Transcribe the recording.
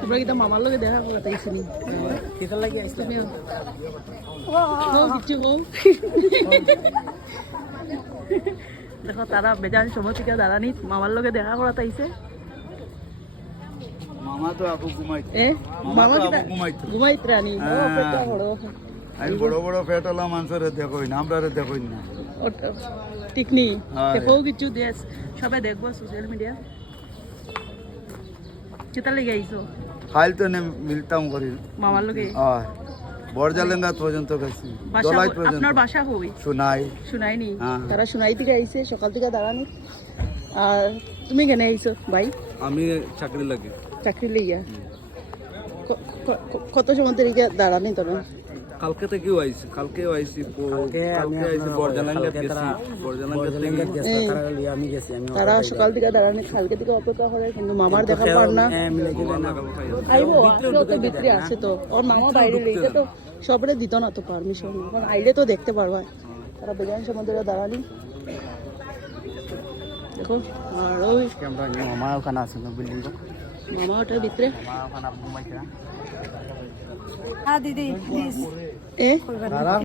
তোমরা কিন্তু মামার লগে দেখা করতে আইসনি কিতার লাগি ও কিচ্ছু কও দেখো তারা বেজান সময় থেকে দাঁড়ানি মামার লগে দেখা করাতে আইছে। মামা তো আপু ঘুমাইতো এ? মামা তো ঘুমাইতো। ঘুমাইত রানি। ও হ্যাঁ। পেটা বড়। আমি বড় বড় ফেটলা মানুষের দেখোই না। আমরা দেখোই না টিকনি হ্যাঁ। দেখো কিছু দেশ। সবাই দেখব সোশ্যাল মিডিয়া কেতা লেগে আইছো? খাইল তো নে মিলতাম করি। মামার লগে? হয়। বরজালেঙ্গা পর্যন্ত গেছি। বাসা দলাই আপনার বাসা হই শোনাই। শুনাইনি। তারা শুনাই থেকে আইছে সকাল থেকে দাঁড়ানি। আর তুমি কেন আইছো ভাই? আমি চাকরি লাগে। লইয়া। কত সময় থেকে দাঁড়ানি তোরা? কালকে থেকেও আইছি কালকেও আইছি কালকে আমি কালকে আইছি বরজালাঙ্গা কালকে গেছি তারা- বরজালাঙ্গা গেছে। তারা আমি গেছি আমি তারা সকাল থেকে দাঁড়ানি কালকে থেকে অপেক্ষা করে কিন্তু মামার দেখা পার না। না। আইবো তো ভিতরে আছে তো। ওর মামা বাইরে লেগে তো সবরে দিত না তো পারমিশন এখন আইলে তো দেখতে পারবা। তারা বেজান সময় ধরে দাঁড়ানি দেখো আর ওই আমরা মামা ওখানে আছে না বিল্ডিং তো মামা ওটার ভিতরে। মামা ওখানে ঘুমাইছে Hadi değil biz. E? Kurbanım.